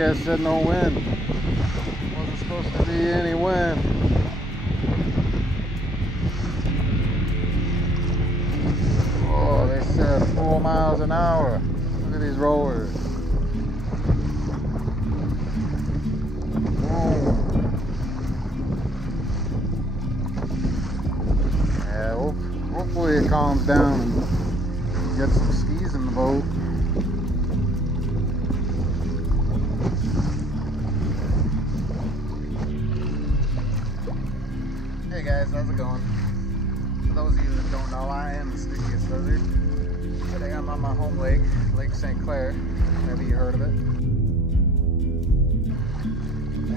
forecast said no wind. Wasn't supposed to be any wind. Oh, they said 4 miles an hour. Look at these rollers. Oh. Yeah, hopefully it calms down and get some skis in the boat. Hey guys, how's it going? For those of you that don't know, I am the Stickiest Lizard. Today I'm on my home lake, Lake St. Clair. Maybe you heard of it.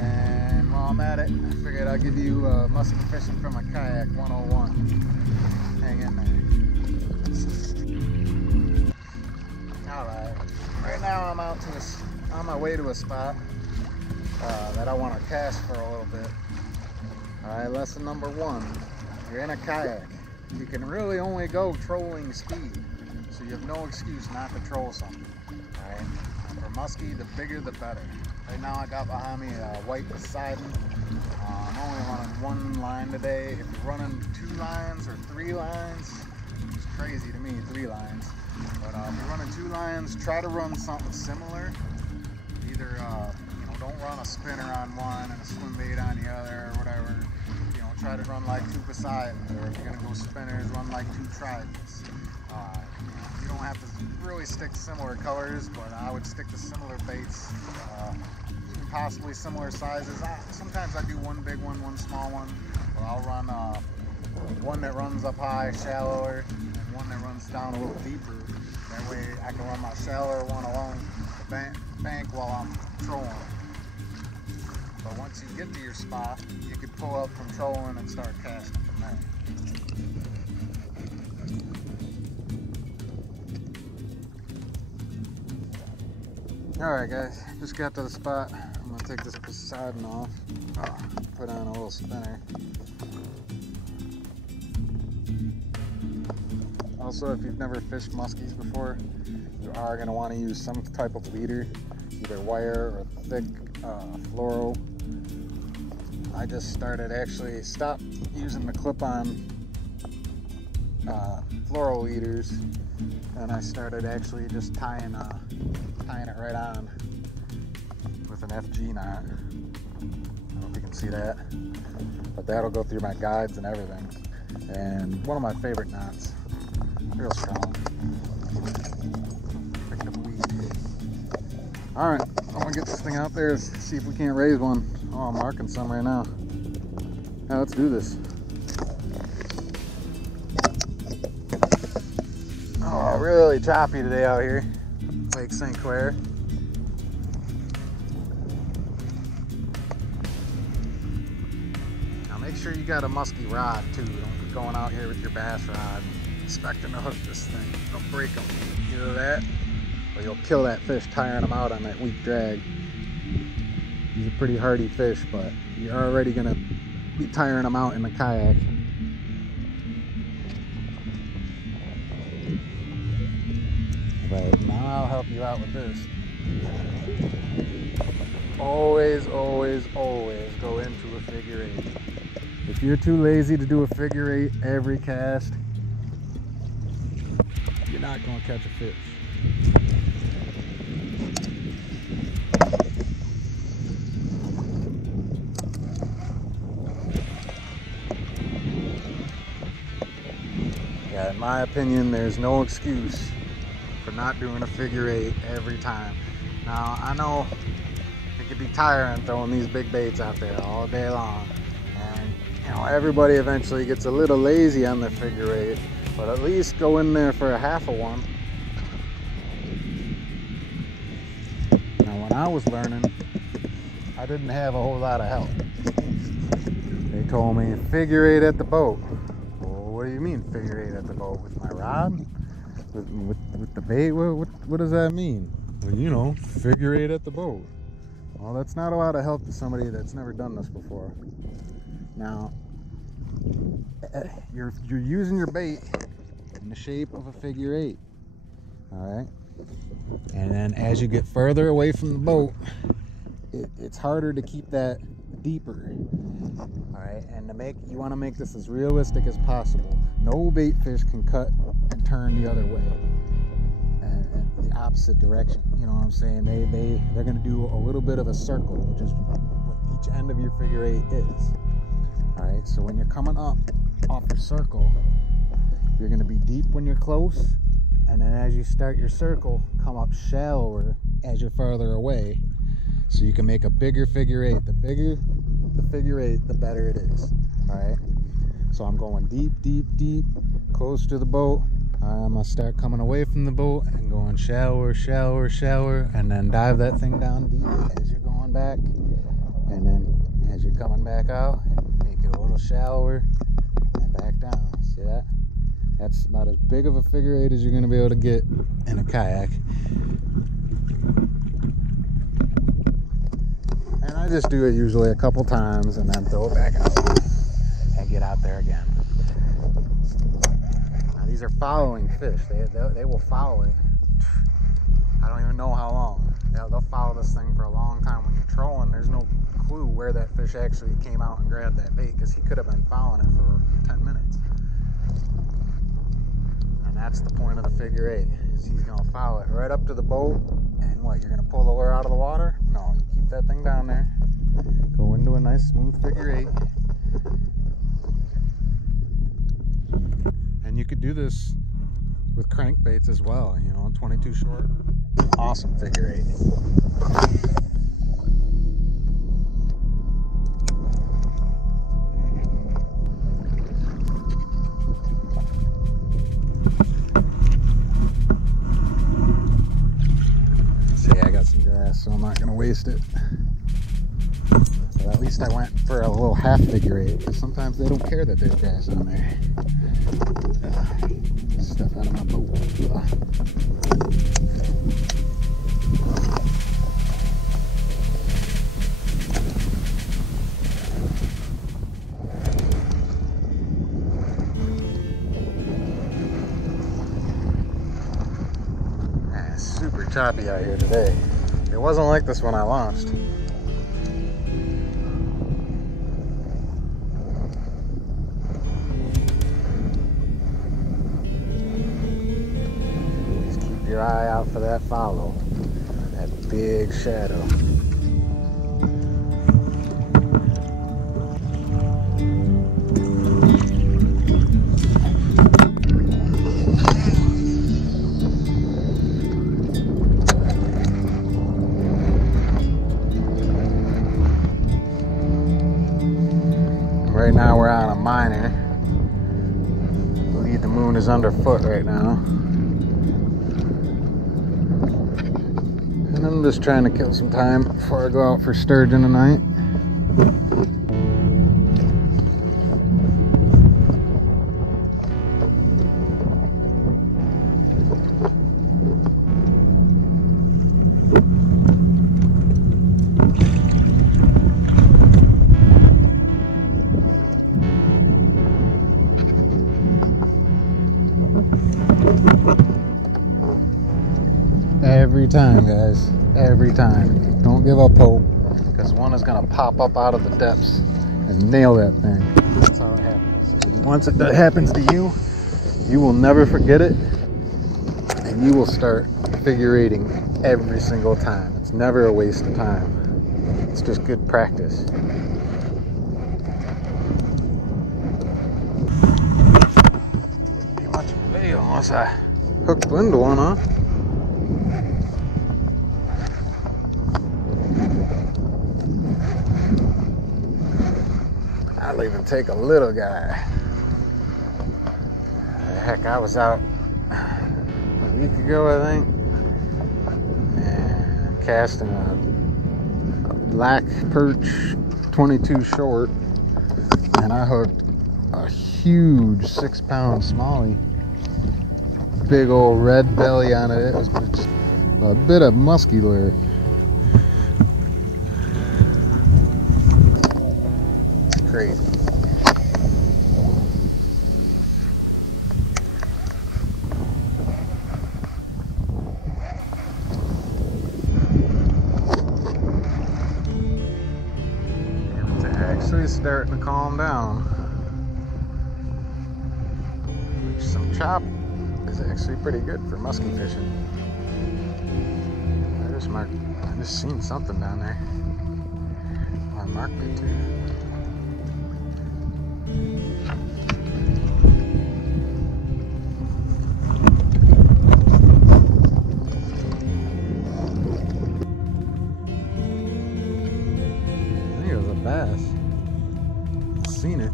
And while I'm at it, I figured I'll give you musky fishing from a kayak 101. Hang in there. Alright, right now I'm out to on my way to a spot that I want to cast for a little bit. Alright, lesson number 1. You're in a kayak. You can really only go trolling speed. So you have no excuse not to troll something. Alright? For musky, the bigger the better. Right now I got behind me a white Poseidon. I'm only running 1 line today. If you're running 2 lines or 3 lines, it's crazy to me, 3 lines. But if you're running 2 lines, try to run something similar. Either don't run a spinner on one and a swim bait on the other or whatever. Try to run like 2 Poseidons, or if you're gonna go spinners, run like 2 Tridents. You don't have to really stick to similar colors, but I would stick to similar baits, even possibly similar sizes. Sometimes I do 1 big one, 1 small one, but I'll run one that runs up high, shallower, and one that runs down a little deeper. That way I can run my shallower one along the bank while I'm trolling. But once you get to your spot, you can pull up from trolling and start casting from there. Alright guys, just got to the spot. I'm going to take this Poseidon off, put on a little spinner. Also, if you've never fished muskies before, you are going to want to use some type of leader, either wire or thick fluoro. I just stopped using the clip-on fluoro leaders, and I started actually just tying it right on with an FG knot. I don't know if you can see that, but that'll go through my guides and everything. And one of my favorite knots, real strong. Picked up a weed. All right, I'm gonna get this thing out there, see if we can't raise one. Oh, I'm marking some right now. Yeah, let's do this. Oh, really choppy today out here, Lake St. Clair. Now make sure you got a musky rod too. Don't be going out here with your bass rod expecting to hook this thing. Don't break them. Either that, or you'll kill that fish tiring them out on that weak drag. He's a pretty hardy fish, but you're already gonna be tiring them out in the kayak. But now I'll help you out with this. Always, always, always go into a figure 8. If you're too lazy to do a figure 8 every cast, you're not gonna catch a fish. Yeah, in my opinion, there's no excuse for not doing a figure 8 every time. Now, I know it can be tiring throwing these big baits out there all day long. And, everybody eventually gets a little lazy on their figure 8, but at least go in there for a half of one. Now, when I was learning, I didn't have a whole lot of help. They told me, figure 8 at the boat. What do you mean figure 8 at the boat? With my rod? With the bait? What does that mean? Well, figure 8 at the boat. Well, that's not a lot of help to somebody that's never done this before. Now, you're using your bait in the shape of a figure 8. Alright? And then as you get further away from the boat, it's harder to keep that deeper. All right, and you want to make this as realistic as possible. No bait fish can cut and turn the other way, and the opposite direction. You know what I'm saying? They're going to do a little bit of a circle, which is what each end of your figure eight is. All right, so when you're coming up off your circle, you're going to be deep when you're close, and then as you start your circle, come up shallower as you're farther away, so you can make a bigger figure eight. The bigger the figure eight, the better it is. All right, so I'm going deep, deep, deep, close to the boat. I'm gonna start coming away from the boat and going shallower, shallower, shallower, and then dive that thing down deep as you're going back, and then as you're coming back out, make it a little shallower and back down. See that? That's about as big of a figure eight as you're gonna be able to get in a kayak. And I just do it usually a couple times and then throw it back out and get out there again. Now these are following fish. They will follow it. I don't even know how long. They'll follow this thing for a long time. When you're trolling, there's no clue where that fish actually came out and grabbed that bait, because he could have been following it for 10 minutes. And that's the point of the figure eight, is he's gonna follow it right up to the boat. And what, you're gonna pull the lure out of the water? No, you keep that thing down there. Go into a nice smooth figure eight. And you could do this with crankbaits as well, you know, 22 short. Awesome figure eight. So I'm not going to waste it. But at least I went for a little half figure eight, because sometimes they don't care that there's grass on there. Stuff out of my boat. It's super choppy out here today. It wasn't like this when I launched. Just keep your eye out for that follow, that big shadow. Right now we're on a minor. I believe the moon is underfoot right now. And I'm just trying to kill some time before I go out for sturgeon tonight. Every time, guys, every time. Don't give up hope, because one is gonna pop up out of the depths and nail that thing. That's how it happens. And once it happens to you, you will never forget it, and you will start figure eighting every single time. It's never a waste of time. It's just good practice. Wouldn't be much of a video unless I hooked the into one, huh? I'll even take a little guy. Heck, I was out a week ago, I think, and casting a black perch 22 short, and I hooked a huge 6-pound smallie. Big old red belly on it. It was just a bit of musky lure. Crazy. actually starting to calm down. Some chop is actually pretty good for musky fishing. I just seen something down there. I marked it too. I think it was a bass. I've seen it.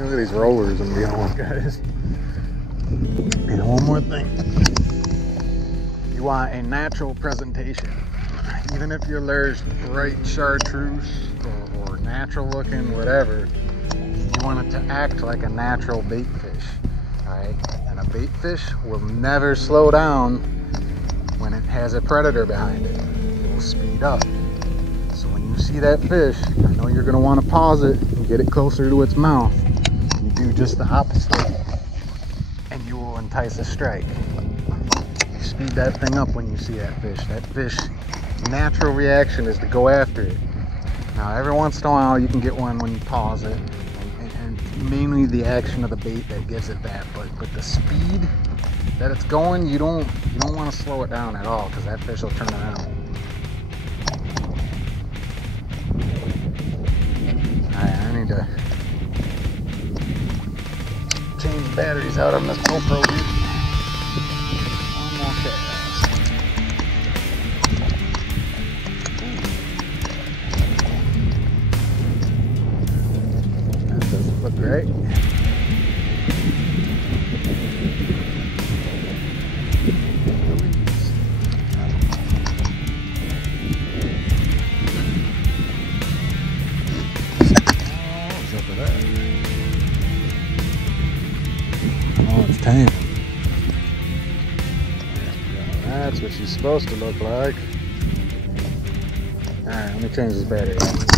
Look at these rollers I'm dealing with, guys. And one more thing. You want a natural presentation. Even if your lure's bright chartreuse or natural looking, whatever, you want it to act like a natural bait fish. Alright? And a bait fish will never slow down when it has a predator behind it. It will speed up. So when you see that fish, I know you're going to want to pause it and get it closer to its mouth. You do just the opposite, and you will entice a strike. You speed that thing up when you see that fish. That fish, natural reaction is to go after it. Now, every once in a while, you can get one when you pause it, and mainly the action of the bait that gives it that. But the speed that it's going, you don't want to slow it down at all, because that fish will turn around. Alright, I need to change batteries out on this GoPro. One more cast. That doesn't look right. What's up with that? Oh, it's tame. That's what she's supposed to look like. Alright, let me change this battery out.